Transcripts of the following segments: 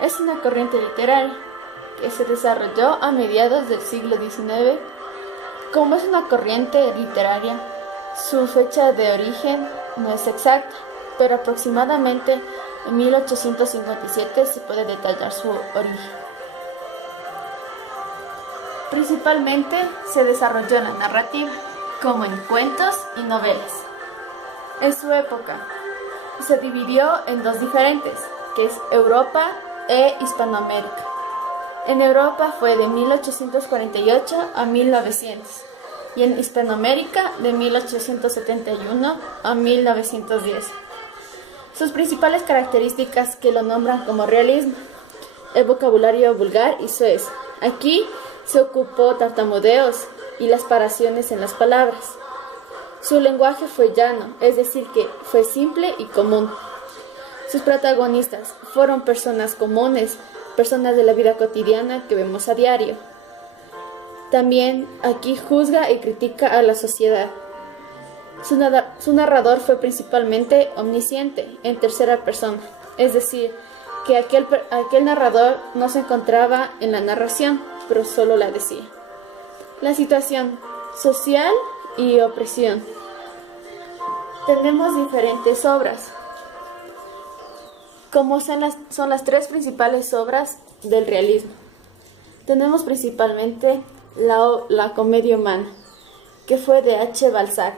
Es una corriente literaria que se desarrolló a mediados del siglo XIX. Como es una corriente literaria, su fecha de origen no es exacta, pero aproximadamente en 1857 se puede detallar su origen. Principalmente se desarrolló en la narrativa, como en cuentos y novelas. En su época se dividió en dos diferentes, que es Europa e Hispanoamérica. En Europa fue de 1848 a 1900 y en Hispanoamérica de 1871 a 1910. Sus principales características que lo nombran como realismo: el vocabulario vulgar y soez. Aquí se ocupó tartamudeos y las paraciones en las palabras. Su lenguaje fue llano, es decir, que fue simple y común. Sus protagonistas fueron personas comunes, personas de la vida cotidiana que vemos a diario. También aquí juzga y critica a la sociedad. Su narrador fue principalmente omnisciente, en tercera persona, es decir, que aquel narrador no se encontraba en la narración, pero solo la decía. La situación social y opresión. Tenemos diferentes obras, como son las tres principales obras del realismo. Tenemos principalmente la Comedia Humana, que fue de H. Balzac.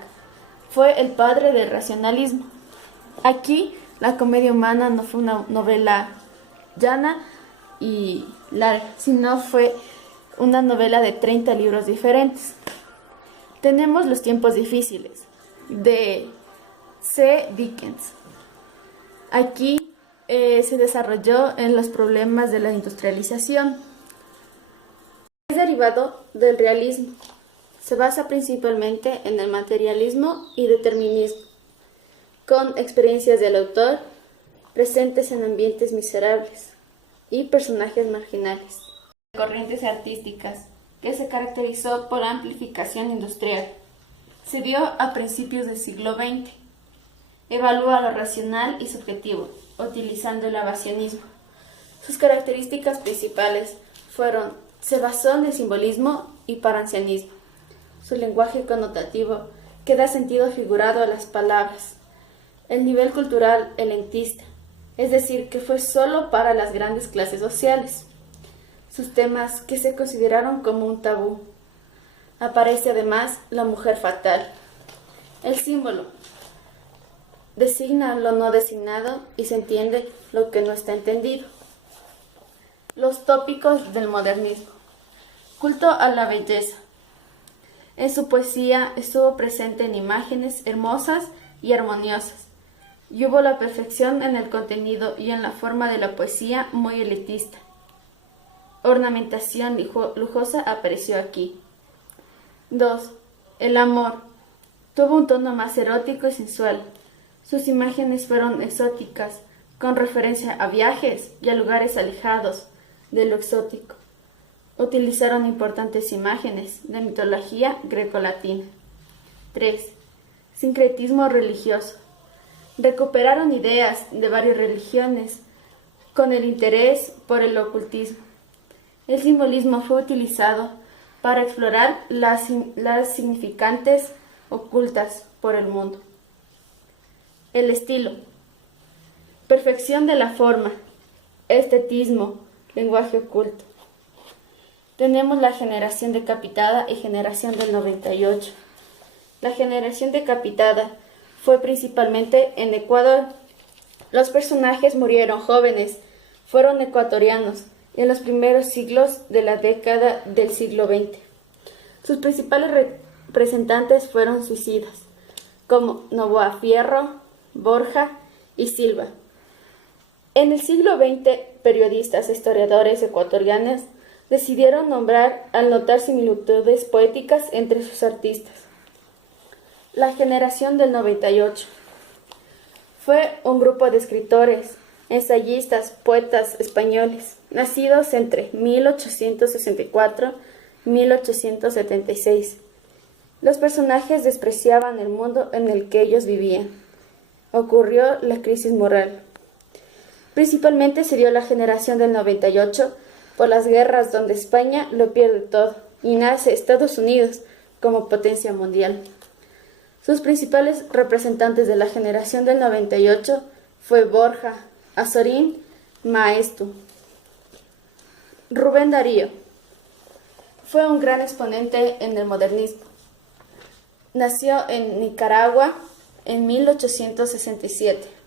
Fue el padre del racionalismo. Aquí la Comedia Humana no fue una novela llana y larga, sino fue una novela de 30 libros diferentes. Tenemos Los tiempos difíciles, de C. Dickens. Aquí se desarrolló en los problemas de la industrialización. Es derivado del realismo. Se basa principalmente en el materialismo y determinismo, con experiencias del autor presentes en ambientes miserables y personajes marginales. Corrientes artísticas, que se caracterizó por amplificación industrial. Se dio a principios del siglo XX. Evalúa lo racional y subjetivo, utilizando el evasionismo. Sus características principales se basó en el simbolismo y parancianismo. Su lenguaje connotativo, que da sentido figurado a las palabras. El nivel cultural elitista, es decir, que fue solo para las grandes clases sociales. Sus temas, que se consideraron como un tabú. Aparece además la mujer fatal. El símbolo designa lo no designado y se entiende lo que no está entendido. Los tópicos del modernismo. Culto a la belleza. En su poesía estuvo presente en imágenes hermosas y armoniosas, y hubo la perfección en el contenido y en la forma de la poesía muy elitista. Ornamentación lujosa apareció aquí. 2. El amor. Tuvo un tono más erótico y sensual. Sus imágenes fueron exóticas, con referencia a viajes y a lugares alejados de lo exótico. Utilizaron importantes imágenes de mitología grecolatina. 3. Sincretismo religioso. Recuperaron ideas de varias religiones con el interés por el ocultismo. El simbolismo fue utilizado para explorar las significantes ocultas por el mundo. El estilo. Perfección de la forma, estetismo, lenguaje oculto. Tenemos la generación decapitada y generación del 98. La generación decapitada fue principalmente en Ecuador. Los personajes murieron jóvenes, fueron ecuatorianos y en los primeros siglos de la década del siglo XX. Sus principales representantes fueron suicidas, como Noboa Fierro, Borja y Silva. En el siglo XX, periodistas e historiadores ecuatorianos decidieron nombrar al notar similitudes poéticas entre sus artistas. La generación del 98 fue un grupo de escritores, ensayistas, poetas españoles, nacidos entre 1864 y 1876. Los personajes despreciaban el mundo en el que ellos vivían. Ocurrió la crisis moral. Principalmente se dio la generación del 98 por las guerras donde España lo pierde todo y nace Estados Unidos como potencia mundial. Sus principales representantes de la generación del 98 fue Borja, Azorín, Maeztu. Rubén Darío fue un gran exponente en el modernismo. Nació en Nicaragua en 1867.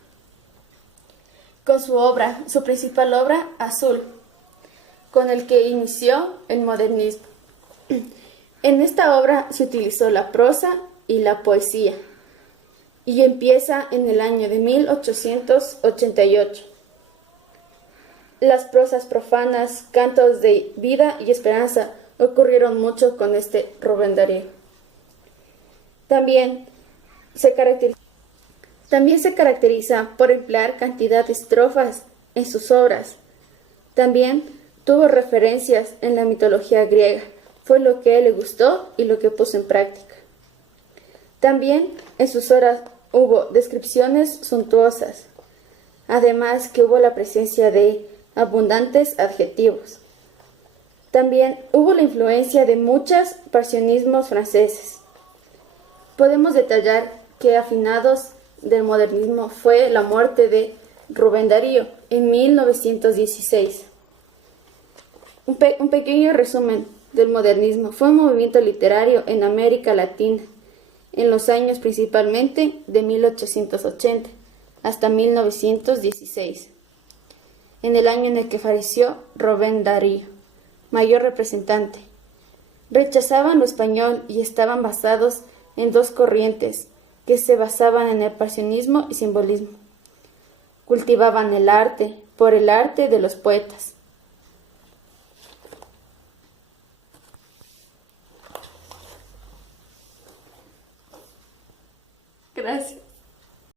Con su principal obra, Azul, con el que inició el modernismo. En esta obra se utilizó la prosa y la poesía, y empieza en el año de 1888. Las prosas profanas, cantos de vida y esperanza ocurrieron mucho con este Rubén Darío. También se caracteriza por emplear cantidad de estrofas en sus obras. También tuvo referencias en la mitología griega, fue lo que a él le gustó y lo que puso en práctica. También en sus obras hubo descripciones suntuosas, además que hubo la presencia de abundantes adjetivos. También hubo la influencia de muchos pasionismos franceses. Podemos detallar que a finados del modernismo fue la muerte de Rubén Darío en 1916. Un pequeño resumen del modernismo. Fue un movimiento literario en América Latina, en los años principalmente de 1880 hasta 1916, en el año en el que falleció Rubén Darío, mayor representante. Rechazaban lo español y estaban basados en dos corrientes que se basaban en el pasionismo y simbolismo. Cultivaban el arte por el arte de los poetas. Gracias.